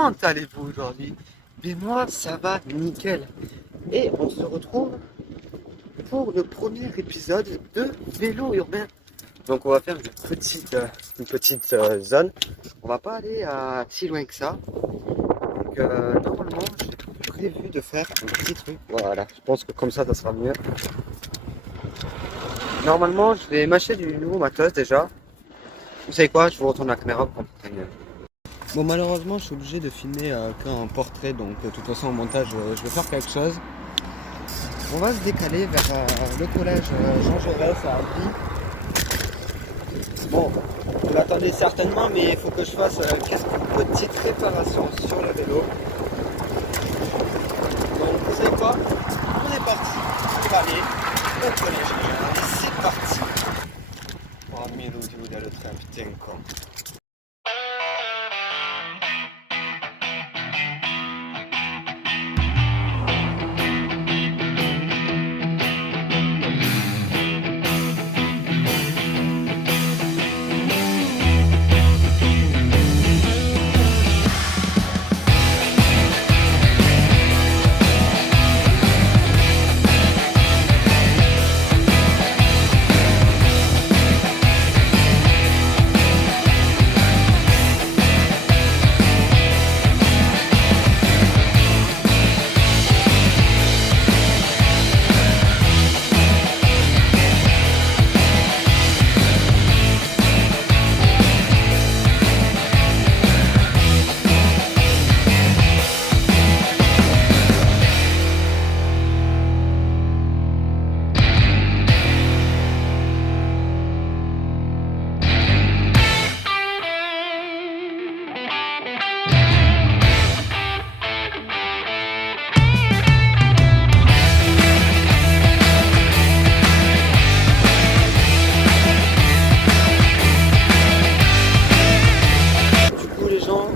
comment allez-vous aujourd'hui? Mais moi, ça va nickel. Et on se retrouve pour le premier épisode de Vélo Urbain. Donc on va faire une petite zone. On va pas aller si loin que ça. Donc normalement, j'ai prévu de faire un petit truc. Voilà, je pense que comme ça sera mieux. Normalement, je vais m'acheter du nouveau matos déjà. Vous savez quoi? Je vous retourne la caméra pour comprendre mieux. Bon, malheureusement, je suis obligé de filmer qu'un portrait, donc de toute façon, au montage, je vais faire quelque chose. On va se décaler vers le collège Jean Jaurès à Albi. Bon, vous l'attendez certainement, mais il faut que je fasse quelques petites réparations sur le vélo. Donc, vous savez quoi? On est parti pour aller au collège. Allez, c'est parti. Oh, Milou, il y a le train, putain, con.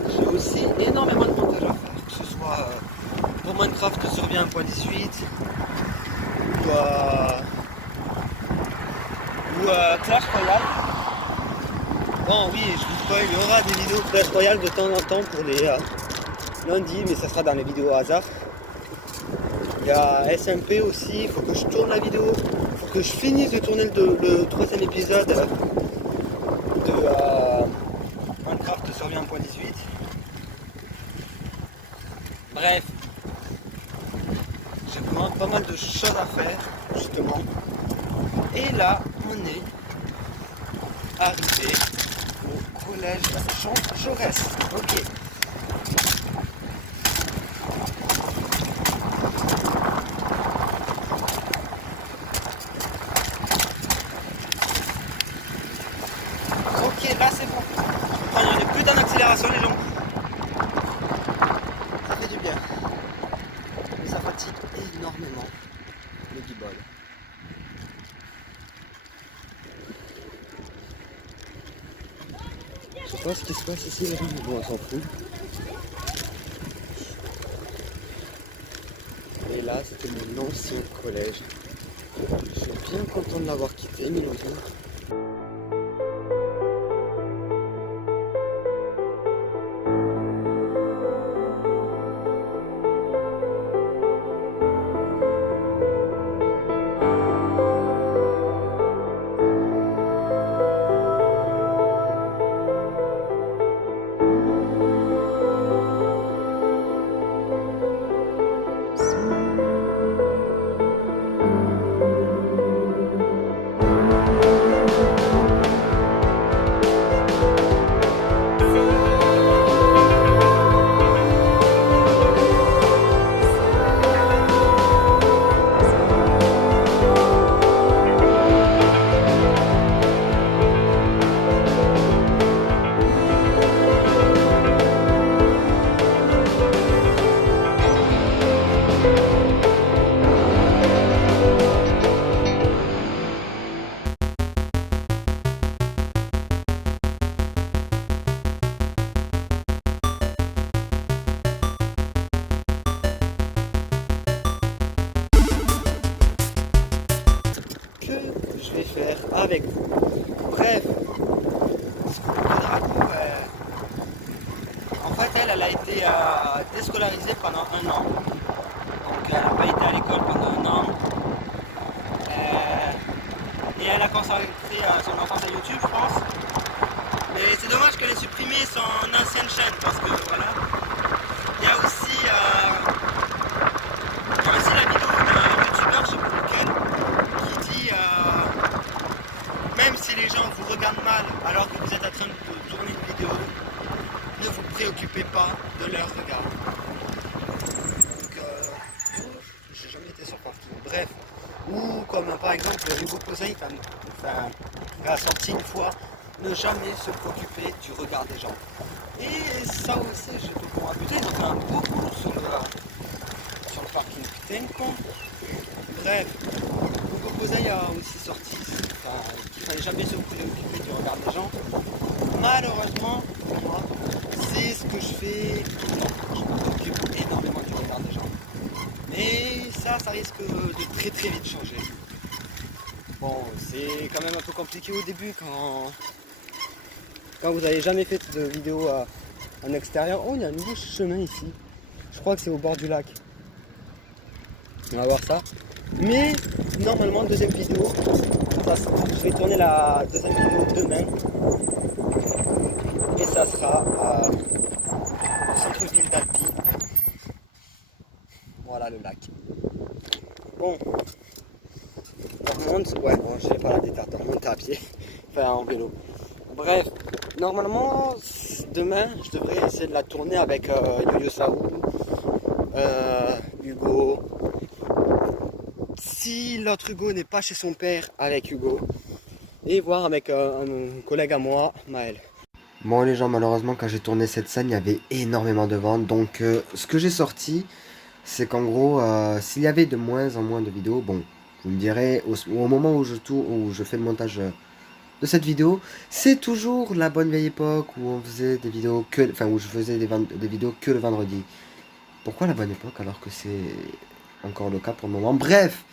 J'ai aussi énormément de montage à faire, que ce soit pour Minecraft Survie 1.18 ou Clash Royale. Bon oui, je vous spoil, il y aura des vidéos Clash Royale de temps en temps pour les lundis, mais ça sera dans les vidéos hasard. Il y a SMP aussi, il faut que je tourne la vidéo, il faut que je finisse de tourner le troisième épisode de Minecraft Survie 1.18. Bref, j'ai vraiment pas mal de choses à faire, justement. Et là, on est arrivé au collège Jean Jaurès. Ok. Ok, là c'est bon. Je peux prendre une putain d'accélération, les gens. Ça fait du bien. Mais ça fatigue énormément le guibole. Je sais pas ce qui se passe ici, les gens, mais bon, on s'en fout. Et là, c'était mon ancien collège. Je suis bien content de l'avoir quitté, Milou. avec vous. Bref, en fait, elle a été déscolarisée pendant 1 an. Donc elle n'a pas été à l'école pendant 1 an. Et elle a consacré son enfance à YouTube, je pense. Mais c'est dommage qu'elle ait supprimé son ancienne chaîne parce que voilà. Il y a aussi la vidéo d'un youtubeur, je sais plus lequel, qui dit même si les gens vous regardent mal alors que vous êtes en train de tourner une vidéo, ne vous préoccupez pas de leur regard. Donc j'ai jamais été sur parking. Bref. Ou comme par exemple Hugo Posey qui a sorti une fois, ne jamais se préoccuper du regard des gens. Et ça aussi, je peux vous raconter, ils ont fait un beau boulot sur le parking. Putain de con. Bref, Hugo Posey a aussi sorti qu'il ne fallait jamais se préoccuper du regard des gens. Malheureusement, pour moi, c'est ce que je fais tout le temps. Je me préoccupe énormément du regard des gens. Mais ça risque de très très vite changer. Bon, c'est quand même un peu compliqué au début quand vous n'avez jamais fait de vidéo en extérieur. Oh, il y a un nouveau chemin ici. Je crois que c'est au bord du lac. On va voir ça. Mais normalement, deuxième vidéo, je vais tourner la deuxième vidéo demain. Et ça sera au centre-ville d'Alpi. Voilà le lac. Bon, on remonte, ouais, bon, je vais pas la détente, on remonte à pied, enfin en vélo. Bref, normalement, demain, je devrais essayer de la tourner avec Yo-Yo Saou, Hugo. Si l'autre Hugo n'est pas chez son père, avec Hugo. Et voir avec un collègue à moi, Maël. Bon les gens, malheureusement quand j'ai tourné cette scène, il y avait énormément de vent. Donc ce que j'ai sorti, c'est qu'en gros, s'il y avait de moins en moins de vidéos, bon, vous me direz, au moment où je fais le montage de cette vidéo, c'est toujours la bonne vieille époque où on faisait des vidéos où je faisais des vidéos que le vendredi. Pourquoi la bonne époque alors que c'est encore le cas pour le moment? Bref,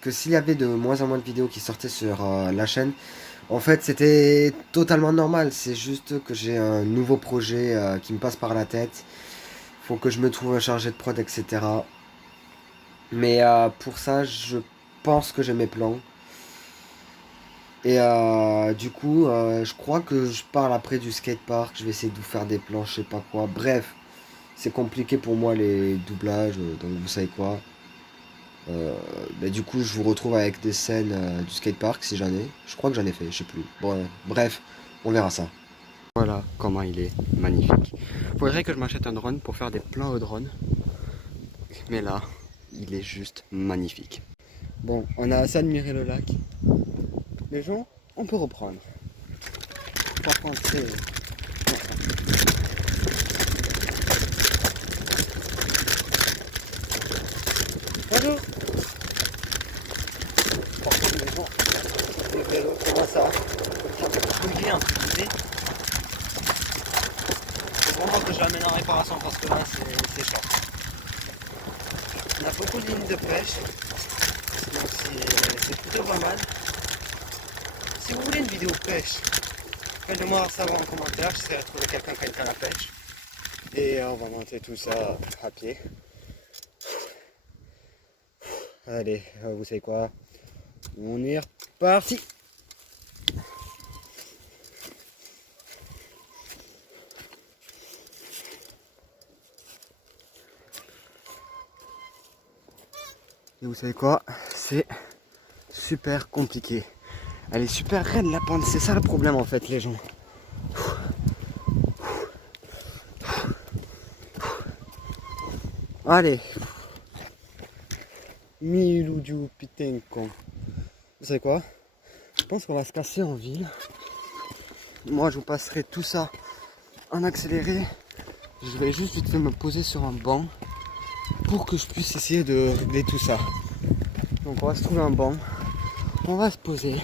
que s'il y avait de moins en moins de vidéos qui sortaient sur la chaîne, en fait c'était totalement normal. C'est juste que j'ai un nouveau projet qui me passe par la tête. Faut que je me trouve un chargé de prod, etc. Mais pour ça, je pense que j'ai mes plans. Et du coup, je crois que je parle après du skatepark. Je vais essayer de vous faire des plans, je sais pas quoi. Bref, c'est compliqué pour moi les doublages, donc vous savez quoi. Du coup, je vous retrouve avec des scènes du skatepark si j'en ai. Je crois que j'en ai fait, je sais plus. Bon, bref, on verra ça. Voilà comment il est magnifique. Faudrait que je m'achète un drone pour faire des plans au drone. Mais là, il est juste magnifique. Bon, on a assez admiré le lac. Les gens, on peut reprendre. Par contre, c'est... Bonjour. Par contre, les gens, les vélos commencent à brûler entre guillemets. Faut vraiment que je l'amène en réparation parce que là, c'est cher. On a beaucoup de lignes de pêche. Donc c'est plutôt pas mal. Si vous voulez une vidéo pêche, faites-le-moi savoir en commentaire, j'essaierai de trouver quelqu'un qui aime la pêche. Et on va monter tout ça à pied. Allez, vous savez quoi? On est reparti. Et vous savez quoi? C'est super compliqué. Elle est super raide la pente, c'est ça le problème en fait les gens. Allez. Milou du putain con. Vous savez quoi? Je pense qu'on va se casser en ville. Moi je vous passerai tout ça en accéléré. Je vais juste vite fait me poser sur un banc pour que je puisse essayer de régler tout ça. Donc on va se trouver un banc. On va se poser.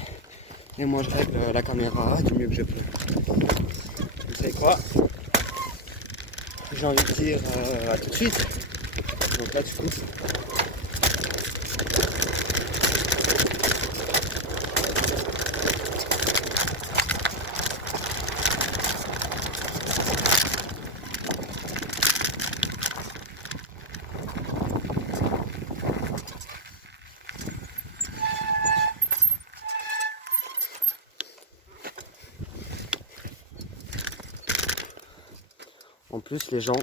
Et moi je règle la caméra du mieux que je peux. Vous savez quoi? J'ai envie de dire à tout de suite. Donc là du coup. plus les gens,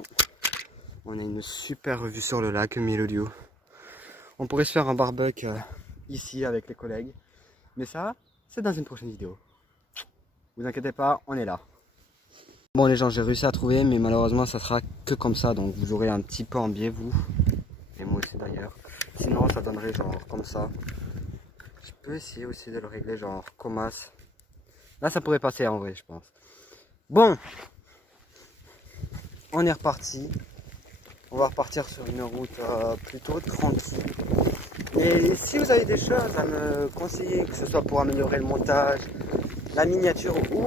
on a une super vue sur le lac Mélodiou. On pourrait se faire un barbecue ici avec les collègues. Mais ça, c'est dans une prochaine vidéo. Vous inquiétez pas, on est là. Bon les gens, j'ai réussi à trouver, mais malheureusement ça sera que comme ça. Donc vous aurez un petit peu en biais vous. Et moi aussi d'ailleurs. Sinon ça donnerait genre comme ça. Je peux essayer aussi de le régler genre comme as. Là ça pourrait passer en vrai je pense. Bon. On est reparti. On va repartir sur une route plutôt tranquille. Et si vous avez des choses à me conseiller, que ce soit pour améliorer le montage, la miniature ou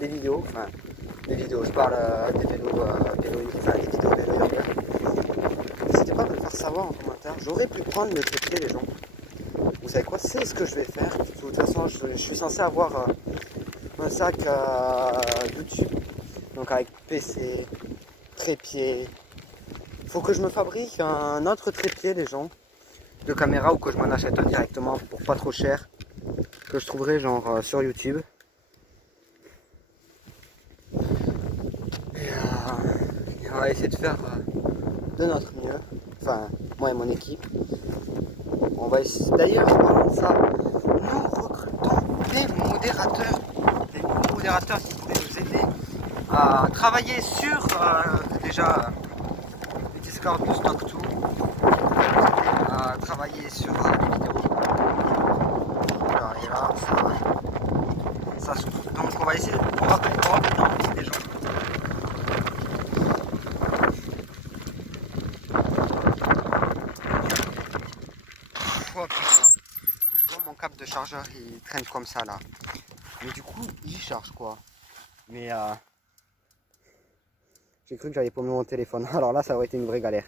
les vidéos, enfin les vidéos, je parle des vélos, enfin les vidéos vélo urbains, n'hésitez pas à me le faire savoir en commentaire. J'aurais pu prendre le trépied les gens. Vous savez quoi, c'est ce que je vais faire. De toute façon, je suis censé avoir un sac YouTube, donc avec PC, trépied. Faut que je me fabrique un autre trépied les gens de caméra ou que je m'en achète un directement pour pas trop cher que je trouverai genre sur YouTube. Et on va essayer de faire de notre mieux, enfin moi et mon équipe. On va essayer d'ailleurs en parlant de ça, nous recrutons des modérateurs qui pourraient nous aider à travailler sur déjà les Discord de Stock2, à travailler sur les vidéos. Voilà, et là, ça s'ouvre. Donc on va essayer, on va aussi des gens. Oh putain, je vois mon câble de chargeur, il traîne comme ça là. Mais du coup, il charge quoi. Mais j'ai cru que j'allais paumer mon téléphone. Alors là, ça aurait été une vraie galère.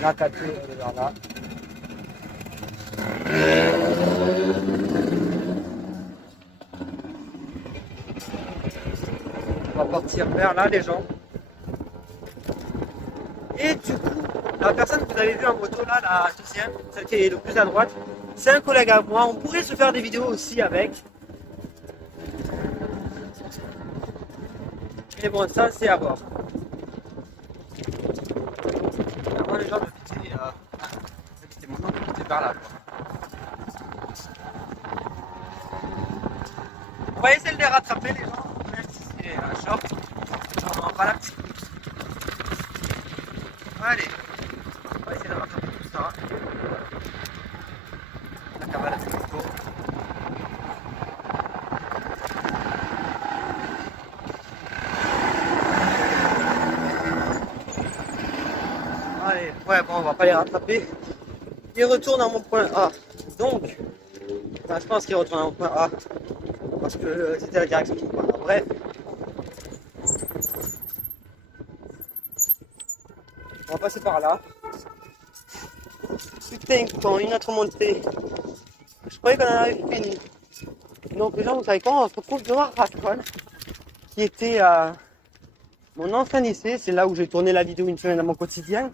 La 4 elle est vers là. On va partir vers là, les gens. Et du coup, la personne que vous avez vue en moto là, la deuxième, celle qui est le plus à droite, c'est un collègue à moi. On pourrait se faire des vidéos aussi avec. Mais bon, ça c'est à voir. Moi les gens de quitter mon nom, de quitter par là. On va essayer de les rattraper les gens, même si c'est short. On va la petite course. Allez, on va essayer de rattraper tout ça. La cavale est dispo. Allez, ouais, bon, on va pas les rattraper. Ils retournent à mon point A. Donc, enfin, je pense qu'ils retournent à mon point A. Parce que c'était la direction de mon point A. Bref. On va passer par là. Putain, quand une autre montée. Je croyais qu'on en avait fini. Donc, les gens, vous savez quoi? On se retrouve devant Rascol, qui était mon ancien lycée. C'est là où j'ai tourné la vidéo une semaine dans mon quotidien.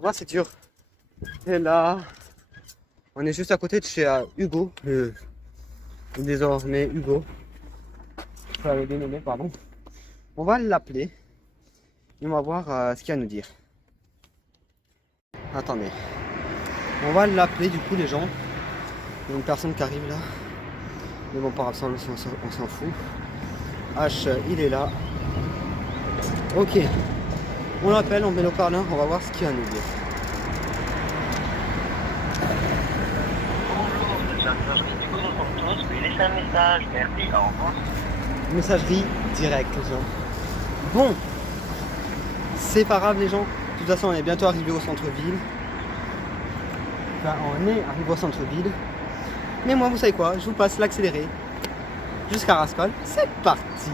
Moi, c'est dur. Et là, on est juste à côté de chez Hugo, désormais Hugo. Enfin, le dénommé, pardon. On va l'appeler et on va voir ce qu'il a à nous dire. Attendez. On va l'appeler du coup, les gens. Il y a une personne qui arrive là. Mais bon, par absence, on s'en fout. H, il est là. Ok. On l'appelle, on met le haut-parleur, on va voir ce qu'il a à nous dire. Bonjour, c'est messagerie du Hugo 71, veuillez laisser un message, merci, au revoir. Messagerie directe, les gens. Bon, c'est pas grave, les gens. De toute façon, on est bientôt arrivé au centre-ville. Enfin, on est arrivé au centre-ville. Mais moi, vous savez quoi? Je vous passe l'accéléré jusqu'à Rascol. C'est parti!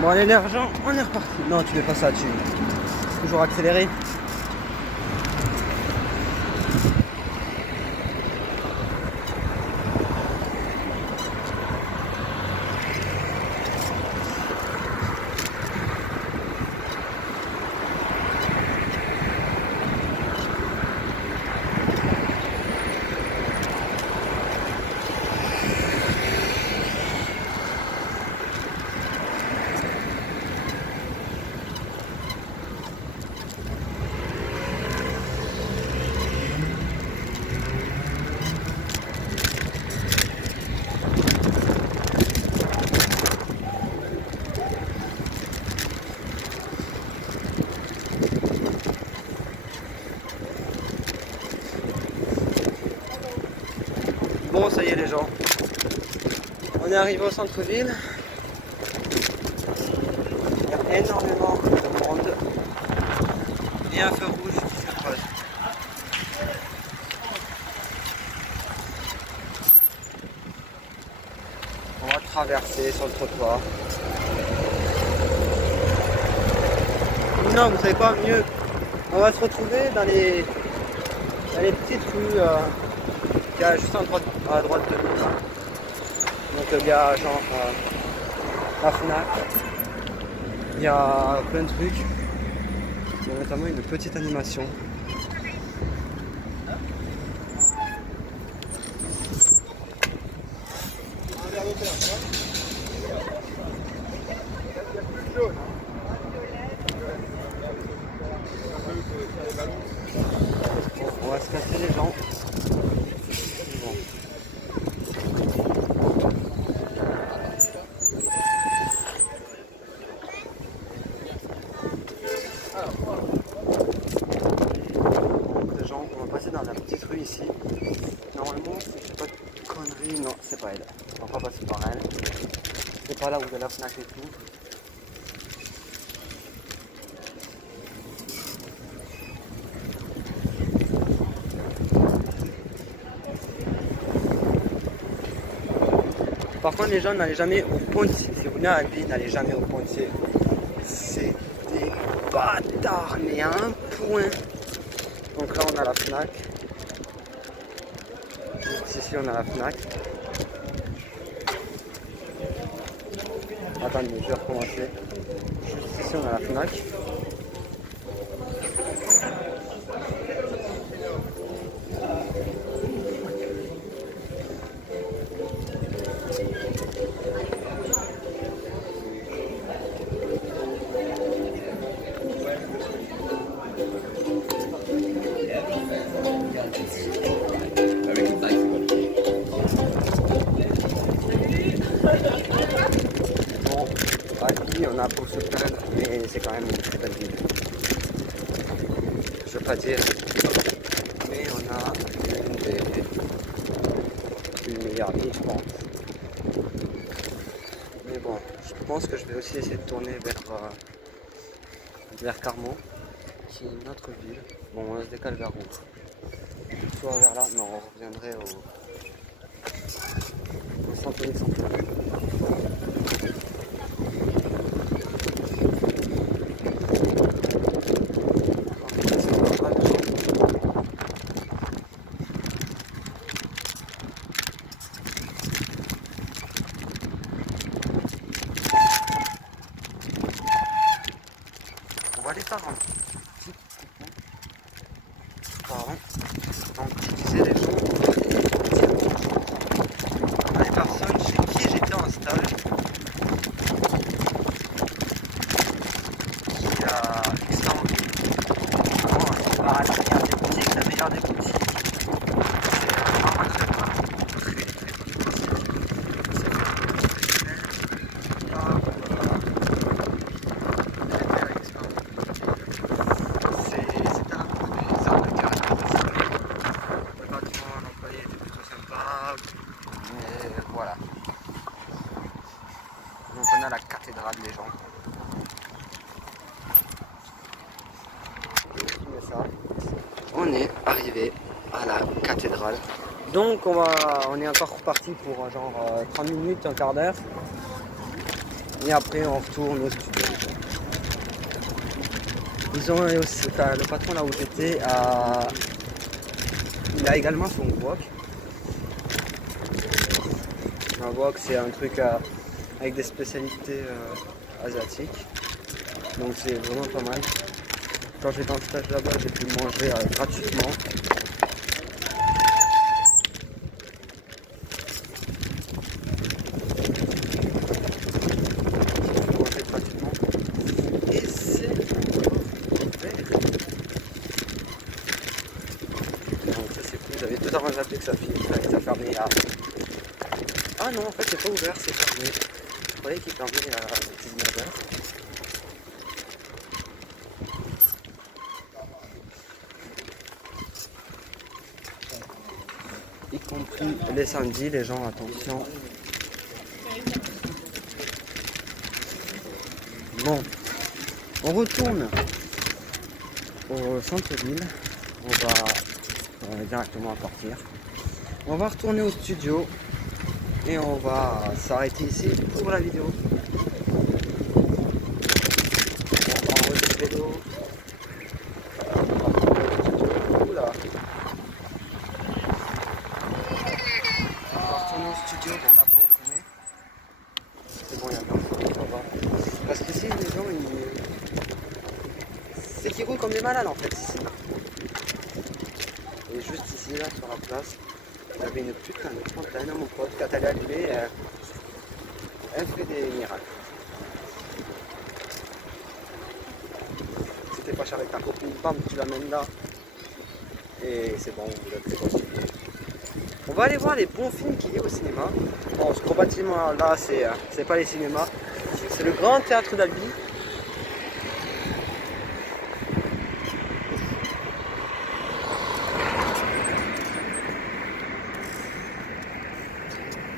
Bon allez l'argent, on est reparti. Non tu fais pas ça, tu toujours accéléré. Bon, ça y est les gens. On est arrivé au centre-ville. Il y a énormément de monde. Et un feu rouge qui se creuse. On va traverser sur le trottoir. Non, vous savez quoi, mieux. On va se retrouver dans les petites rues qu'il y a juste à droite de nous. Là. Donc il y a genre la Fnac. Il y a plein de trucs. Il y a notamment une petite animation. On va se casser les jambes. Bon. Les gens, on va passer dans la petite rue ici. Normalement, si je fais pas de conneries, non, c'est pas elle. On va pas passer par elle. C'est pas là où il y a la Fnac et tout. Par contre, les gens n'allez jamais au Pontier. Si vous venez à Albi, n'allez jamais au Pontier. C'est des bâtards, mais à un point. Donc là, on a la Fnac. Juste ici, on a la Fnac. Attendez, je vais recommencer. Juste ici, on a la Fnac. Bon, Albi, on a pour se plaindre, mais c'est quand même une très belle ville. Je veux pas dire, mais on a une meilleure ville, je pense. Mais bon, je pense que je vais aussi essayer de tourner vers Carmont, qui est une autre ville. Bon, on se décale vers où? Soit vers là, non, on reviendrait au centre-ville. On va aller faire un petit coucou. Pardon. Donc, je disais les gens, les personnes chez qui j'étais en stage, qui a Istanbul. Vraiment, c'est pas la meilleure des boutiques, la meilleure des boutiques. C'est vraiment très très voilà. Donc on a la cathédrale des gens. On est arrivé à la cathédrale. Donc on est encore reparti pour genre 30 minutes, un quart d'heure. Et après on retourne au studio. Ils ont aussi, le patron là où j'étais, il a également son wok. Un wok, c'est un truc avec des spécialités asiatiques. Donc c'est vraiment pas mal. Quand j'étais en stage là-bas, j'ai pu manger gratuitement. Et c'est ouvert. Donc ça c'est cool, j'avais totalement zappé que ça fermait à... Ah non, en fait c'est pas ouvert, c'est fermé. Je croyais qu'il fermait à 19h. y compris les samedis, les gens, attention. Bon, on retourne au centre-ville. On va directement partir. On va retourner au studio et on va s'arrêter ici pour la vidéo. On va enlever le vélo. Oula. On va retourner au studio. Bon, là, faut freiner. C'est bon, il y a personne, on va voir. Parce qu'ici, les gens, c'est qu'ils roulent comme des malades en fait ici. Et juste ici, là, sur la place, il y avait une putain de fontaine à mon pote. Quand elle est allumée, elle fait des miracles. Si t'es fâché avec ta copine, bam, tu l'amènes là. Et c'est bon, vous êtes possible. On va aller voir les bons films qu'il y a au cinéma. Bon, ce gros bâtiment là, c'est pas les cinémas. C'est le grand théâtre d'Albi.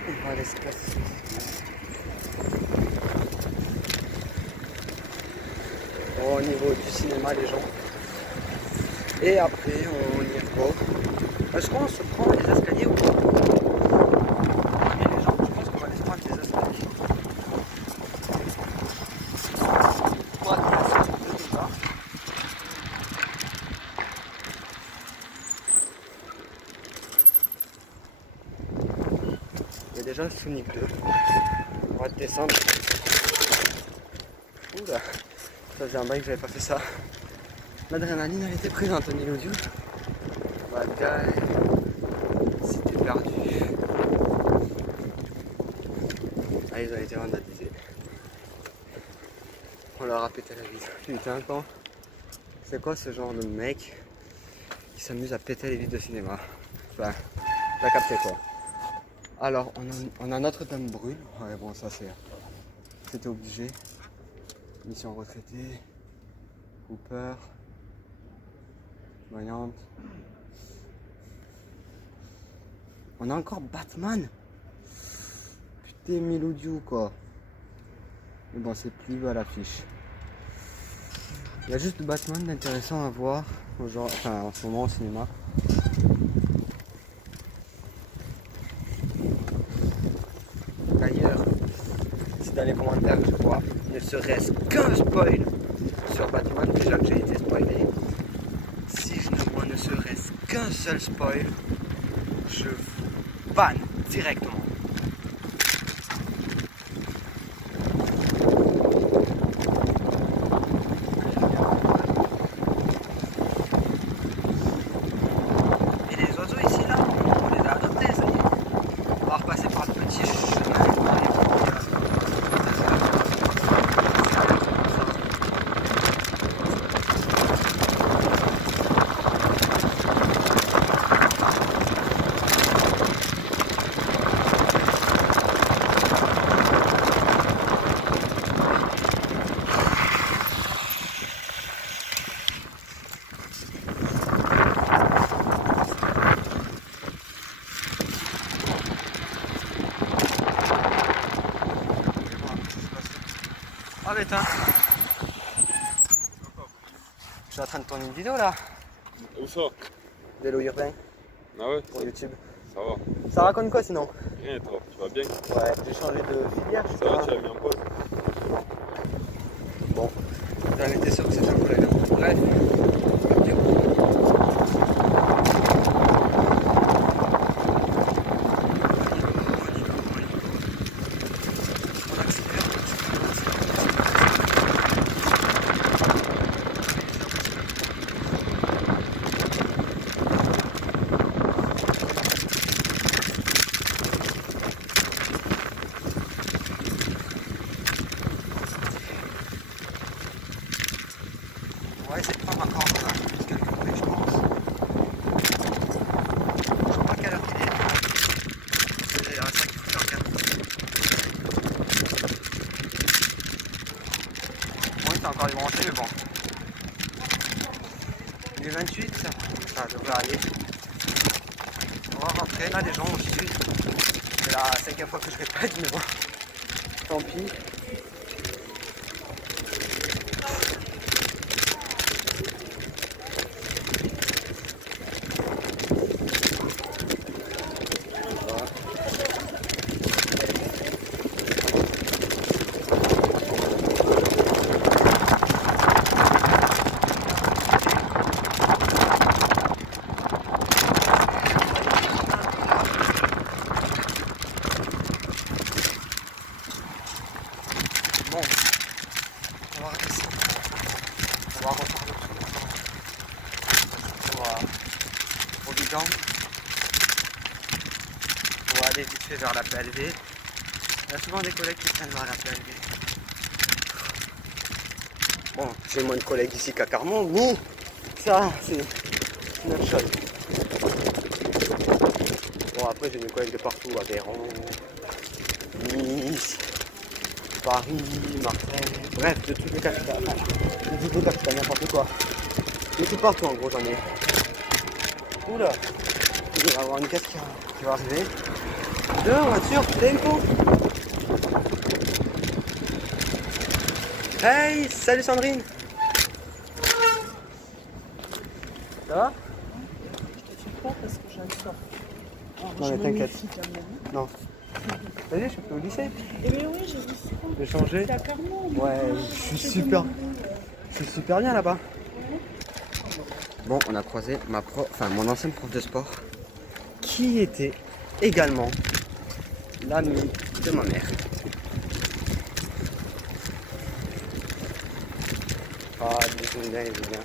On va aller se placer. Bon, au niveau du cinéma, les gens. Et après, on y va. Est-ce qu'on se prend les escaliers ou pas? Et les gens, je pense qu'on va aller se prendre les escaliers. Moi, déjà. Il y a déjà le Sonic 2. On va descendre. Oula, ça faisait un bail que j'avais pas fait ça. L'adrénaline elle était présente au milieu du. Bad guy. Si t'es perdu. Ah, ils ont été vandalisés. On leur a pété la vitre. Putain, quand. C'est quoi ce genre de mec qui s'amuse à péter les vitres de cinéma? Enfin, t'as capté quoi. Alors, on a Notre-Dame brûle. Ouais, bon, ça c'était obligé. Mission retraitée. Cooper. Voyante. On a encore Batman. Putain, Miloudiou quoi. Mais bon, c'est plus à l'affiche. Il y a juste Batman d'intéressant à voir en ce moment au cinéma. D'ailleurs, si dans les commentaires je vois ne serait-ce qu'un spoil sur Batman, déjà que j'ai été spoilé, si je ne vois ne serait-ce qu'un seul spoil, je vous banne directement. Et les oiseaux ici là, on les a adoptés, ça y est. On va repasser par le petit chemin. Ah bête hein. Je suis en train de tourner une vidéo là. Où ça? Vélo urbain Ah ouais? pour YouTube. Ça va. Ça raconte quoi sinon? Rien et toi? Tu vas bien? Ouais, j'ai changé de filière. Ça va, tu as mis en pause? Bon, j'en étais sûr que c'était un problème. Bref. On va essayer de prendre encore quelques bruits, je pense. Je sais pas quelle heure il est. C'est à ça qu'il faut faire gaffe. Bon, il est encore débranché, mais bon. Il est 28, ça devrait aller. On va rentrer. rentré là des gens aussi. C'est la 5e fois que je répète, mais bon, tant pis. Bon, on va redescendre. On va refaire le tour au bilan. On va aller vite fait vers la PLV. Il y a souvent des collègues qui traînent vers la PLV. Bon, j'ai moins de collègues ici qu'à Carmont, mais ça, c'est une autre chose. Bon, après, j'ai des collègues de partout, à Véran, Nice, Paris, Marseille, bref, de toutes les capitales. De toutes les capitales, n'importe quoi. De tout partout, en gros, j'en ai. Oula, il va y avoir une caisse qui va arriver. Deux voitures, tempo. Hey, salut Sandrine. Ça va? Je te suis pas parce que j'ai un sort. Non, mais t'inquiète. Non. Vas-y, je peux au lycée. Eh bien oui, j'ai vu ça. J'ai changé. T'as Carmont. Ouais, je suis super bien là-bas. Bon, on a croisé mon ancienne prof de sport, qui était également l'amie de ma mère. Ah, il est bien, il est bien.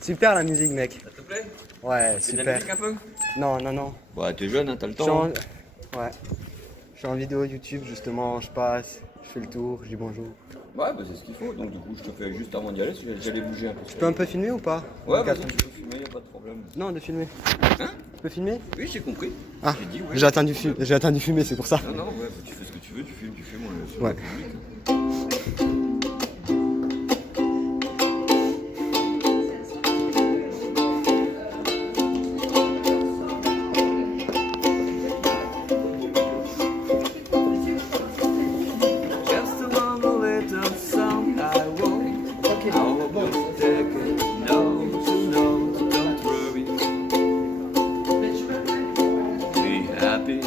Super la musique, mec. Ça te plaît? Ouais, Tu fais de la super. musique un peu? Non, non, non. Ouais, t'es jeune, hein, t'as le Je suis temps. en... hein. Ouais. Je suis en vidéo YouTube, justement, je passe, je fais le tour, je dis bonjour. Ouais, bah c'est ce qu'il faut. Donc du coup, je te fais juste avant d'y aller, j'allais bouger un peu. Tu peux un peu filmer ou pas? Ouais, vas-y, Quatre. tu peux filmer, y'a pas de problème. Non, de filmer. Hein? Tu peux filmer? Oui, j'ai compris. Ah, J'ai dit, ouais. j'ai attendu filmer, c'est pour ça. Non, non, ouais, tu fais ce que tu veux, tu filmes, on Ouais. Just another little song I wrote. How about take it? No, don't worry. Be happy.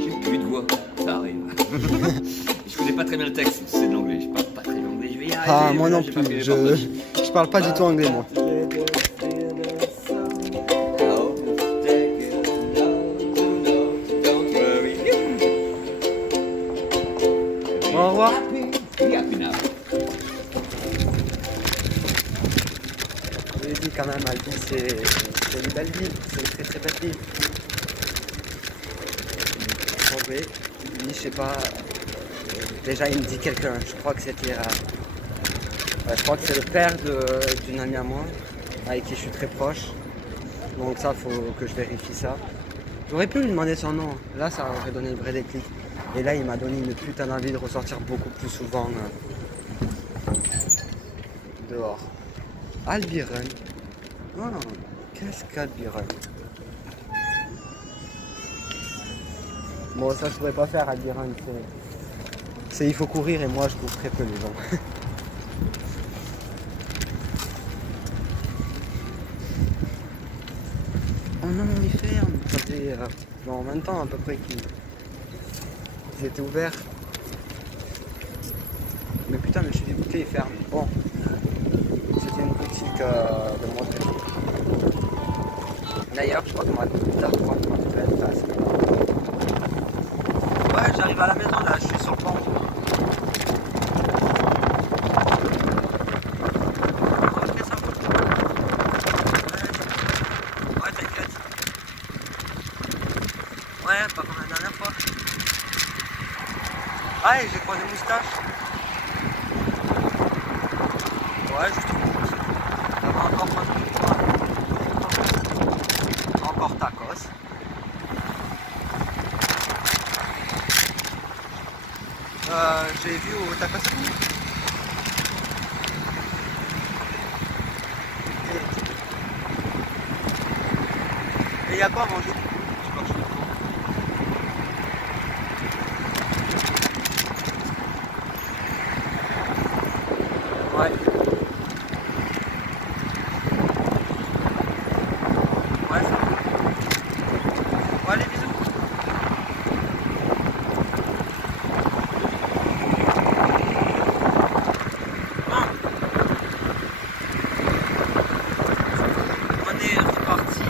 J'ai plus de voix, ça arrive. Je connais pas très bien le texte, c'est de l'anglais, je parle pas très bien l'anglais, je vais y arriver. Ah, moi mais là, non j'ai pas fait plus, les portages. je parle pas du tout anglais, moi. Au revoir. Je l'ai dit quand même, Albi, c'est une belle ville, c'est une très très belle ville. En vrai, lui, je sais pas, déjà il me dit quelqu'un, je crois que c'était, je crois que c'est le père d'une amie à moi, avec qui je suis très proche. Donc ça, faut que je vérifie ça. J'aurais pu lui demander son nom, là ça aurait donné le vrai déclic. Et là, il m'a donné une putain d'envie de ressortir beaucoup plus souvent dehors. Albiron. Oh, qu'est-ce qu'Albiron? Bon, ça je pourrais pas faire Albiron. Il faut courir et moi je cours très peu les gens. Oh non, ils ferment. Ça fait genre 20 ans à peu près qu'ils étaient ouverts. Mais putain, mais je suis dégoûté, ils ferment. Bon, c'était une boutique de mode. D'ailleurs, je crois qu'on va plus tard quand tu vas être là. Ouais, j'arrive à la maison là, je suis sur le pont. Ok, ça roule. Ouais, t'inquiète. Ouais, pas comme la dernière fois. Ah, et j'ai croisé Moustache. Ouais, je trouve. Ça va encore pas. t'as pas ça? Et il y a quoi à manger? Ouais. Ouais, ça va. Bon, allez, bisous. On est reparti.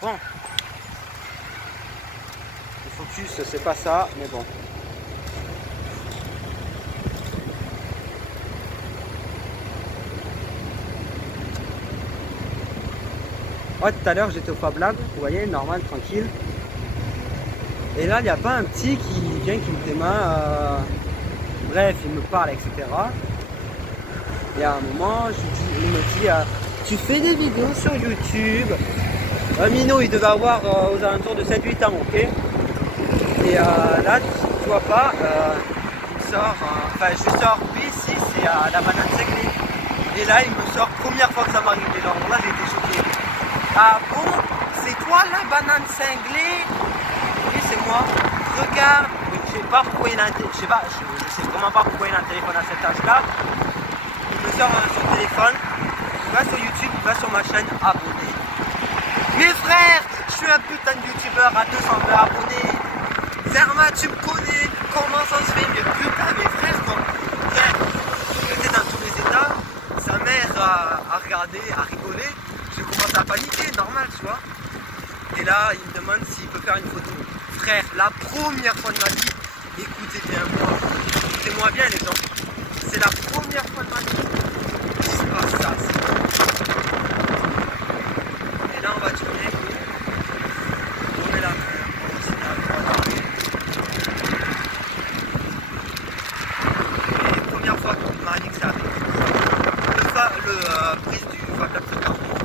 Bon. Le focus, c'est pas ça, mais bon. Ouais, tout à l'heure j'étais au Fab Lab, vous voyez, normal, tranquille. Et là, il n'y a pas un petit qui vient, qui me démarre. Bref, il me parle, etc. Et à un moment, il me dit tu fais des vidéos sur YouTube. Mino, il devait avoir aux alentours de 7-8 ans, ok. Et là, tu vois pas, il me sort, je sors, oui, si, c'est la banane cinglée. Et là, il me sort, première fois que ça m'arrive, et alors là, j'ai été choqué. Ah bon, c'est toi la banane cinglée? Oui, c'est moi. Regarde, je sais pas pourquoi il a un téléphone, je sais vraiment pas pourquoi il a un téléphone à cet âge-là. Il me sort son téléphone, va sur YouTube, va sur ma chaîne, abonné. Mais frère, je suis un putain de youtubeur à 200 000 abonnés. Zerma, tu me connais, comment ça se fait? Mais putain, mes frères, quoi. Frère, j'étais dans tous les états, sa mère a regardé, a rigolé, je commence à paniquer, normal, tu vois. Et là, il me demande s'il peut faire une photo. Frère, la première fois, il m'a dit, écoutez bien moi, écoutez-moi bien les gens, c'est la première fois de ma vie. C'est pas ça, c'est pas. Et là, on va tourner. On met la main, on continue à droite. Et première fois qu'il m'a dit que ça arrive. Le prise du Fab Lab de Carrefour.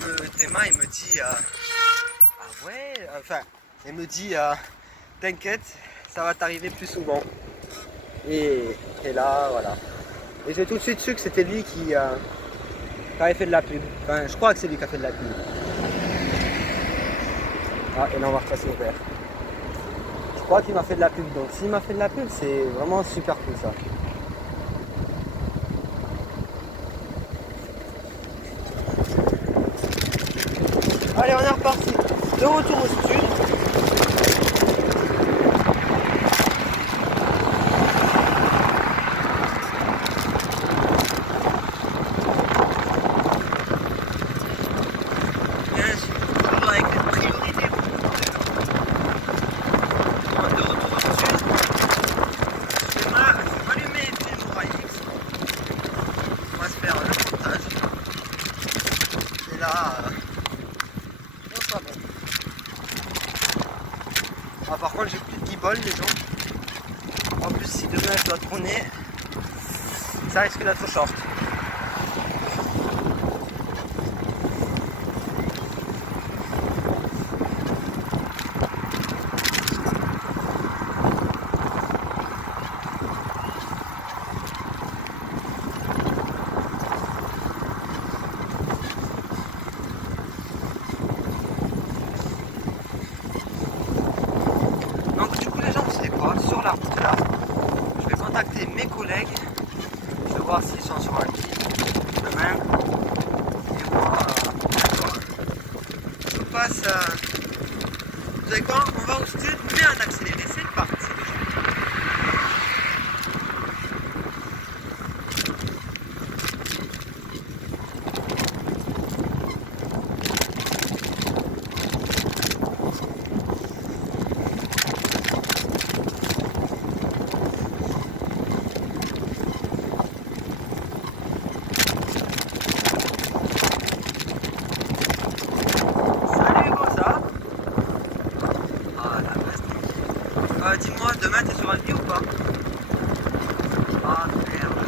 Le Théma, il me dit ah ouais, enfin, il me dit t'inquiète, ça va t'arriver plus souvent. Et là, voilà. Et j'ai tout de suite su que c'était lui qui avait fait de la pub. Enfin, je crois que c'est lui qui a fait de la pub. Ah, et là, on va repasser au vert. Je crois qu'il m'a fait de la pub. Donc, s'il m'a fait de la pub, c'est vraiment super cool ça. Allez, on est reparti. De retour au sud. Bien sûr, toujours avec les priorités. De retour au sud. Je vais m'allumer une Filmora X. On va se faire le montage. Et là. Ah, par contre j'ai plus de guibole les gens. En plus si demain je dois tourner, ça risque d'être short. Sur la route là, je vais contacter mes collègues, je vais voir s'ils sont sur un kit demain, et moi, je passe, vous savez quoi, on va au sud, mais en accéléré, c'est parti déjà. Dis-moi, demain t'es sur un pied ou pas? Ah merde.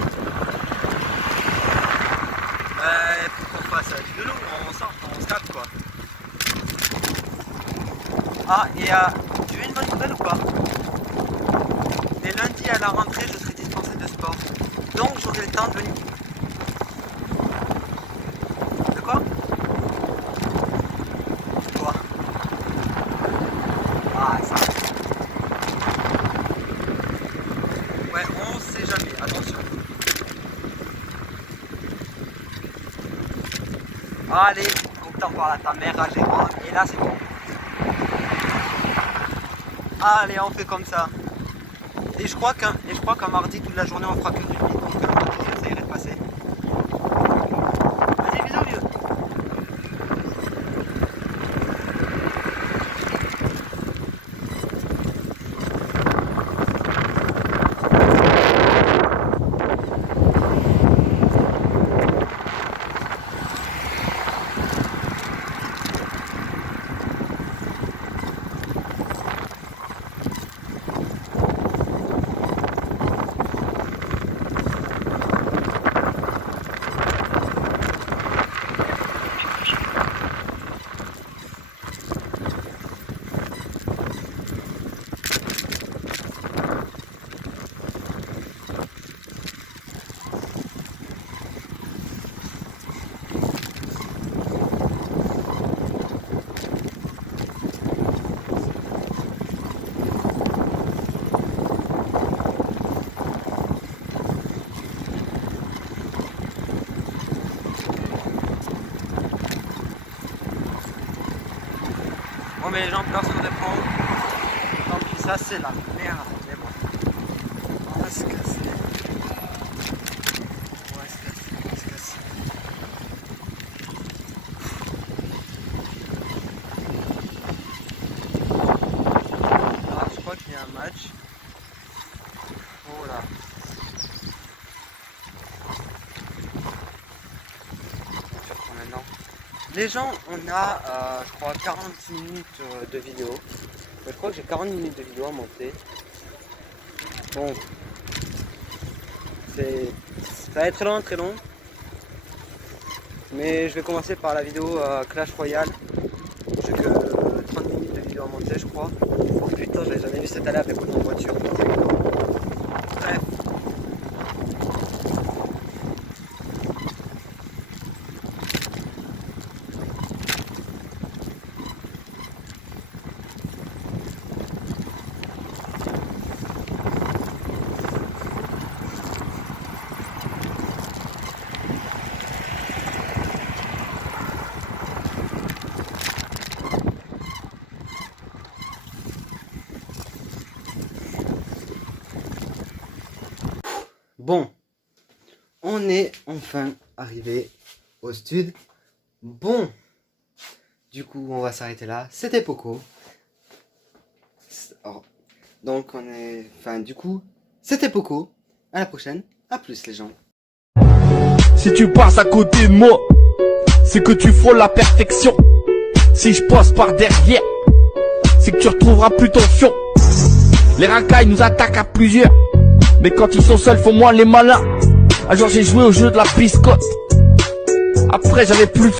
Ah, et tu veux une bonne nouvelle ou pas? Les lundis à la rentrée, je serai dispensé de sport. Donc j'aurai le temps de venir. De quoi? Quoi? Ah, ça. Ouais, on sait jamais, attention. Allez, faut que t'en parles à ta mère, à Gérard, et là c'est bon. Allez, on fait comme ça. Et je crois qu'un mardi, toute la journée, on fera que du rugby, donc ça irait de passer. Vas-y, bisous, vieux. Bon, mais les gens pleurent sur des ponts. Tant pis, ça c'est la merde. Mais bon. On va se casser. On va se casser. Ah, je crois qu'il y a un match. Oh là. On va faire quoi maintenant? Les gens, on a, je crois, 40 minutes de vidéo. Je crois que j'ai 40 minutes de vidéo à monter. Bon, ça va être long, très long. Mais je vais commencer par la vidéo Clash Royale. J'ai que 30 minutes de vidéo à monter, je crois. Oh putain, j'avais jamais vu cette allée avec autant de voitures. Bref. Bon, on est enfin arrivé au stud. Bon, du coup, on va s'arrêter là. C'était Poco. Donc, on est... Enfin, du coup, c'était Poco. À la prochaine. À plus, les gens. Si tu passes à côté de moi, c'est que tu frôles la perfection. Si je passe par derrière, c'est que tu retrouveras plus ton fion. Les racailles nous attaquent à plusieurs, mais quand ils sont seuls, font moins les malins. Un jour j'ai joué au jeu de la biscotte. Après j'avais plus